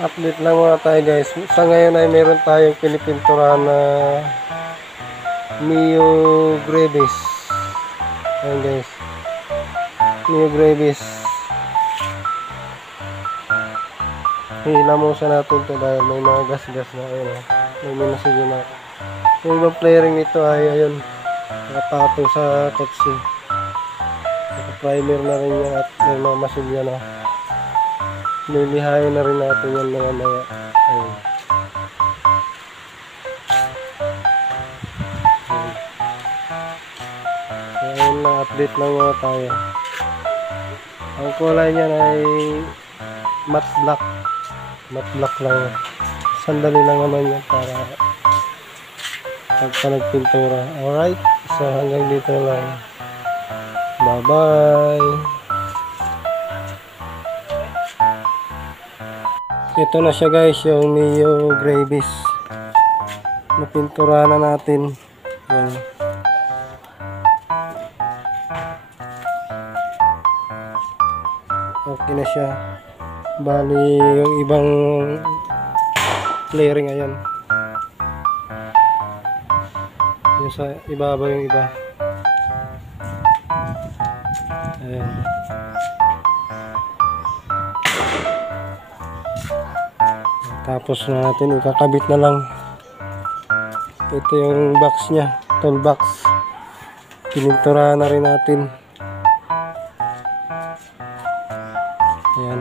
Update lang muna tayo guys. Sa ngayon ay meron tayong pinipinturahan na Mio Gravis. Ayan guys, Mio Gravis. Hilamusan natin ito dahil may mga gas-gas na. Ayun, may minasige na. Yung ibang flaring nito ay ayun, nakapatong sa kotse. Naka-primer na rin yan at may mga masilya na. Lilihayin na rin natin yan maya. Ayun. Ayun na, update lang muna tayo. Ang kulay niyan ay matte black. Matte black lang. Sandali lang naman yan para pagka nagpintura. Alright, so hanggang dito lang. Bye bye. Ito na siya guys, yung Mio Gravis. Napintura na natin. Ayan. Okay na siya. Bali yung ibang flaring ayan. Yung sa ibabaw yung iba. Ayan. Tapos na natin ikakabit na lang. Ito yung box nya, toolbox. Pininturahan na rin natin. Ayan.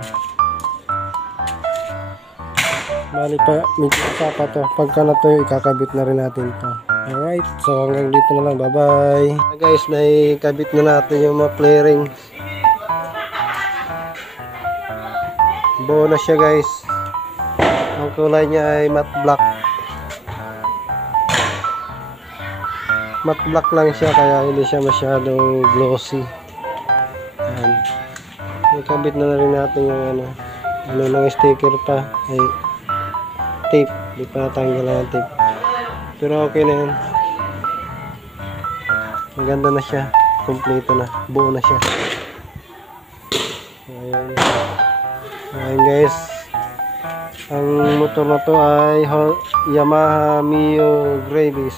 Bali pa, medyo pa to. Pagka na to, ikakabit na rin natin to. Alright, so hanggang dito na lang. Bye bye. Guys, naikabit na natin yung mga flaring. Buo na siya guys. Ang kulay niya ay matte black. Matte black lang siya kaya hindi siya masyadong glossy. Ayan. Ikabit na rin natin yung ano ng sticker pa ay tape. Di pa natanggalan ng tape. Pero okay na yun. Maganda na siya. Kompleto na. Buo na siya. Ayan. Ayan guys. Ang motor na to ay Yamaha Mio Gravis.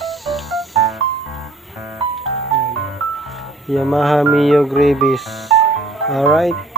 Yamaha Mio Gravis. Alright.